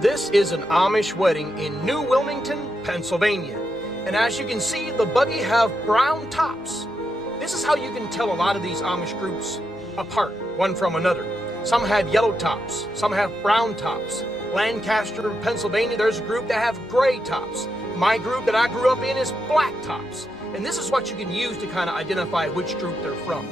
This is an Amish wedding in New Wilmington, Pennsylvania. And as you can see, the buggy have brown tops. This is how you can tell a lot of these Amish groups apart, one from another. Some have yellow tops, some have brown tops. Lancaster, Pennsylvania, there's a group that have gray tops. My group that I grew up in is black tops. And this is what you can use to kind of identify which group they're from.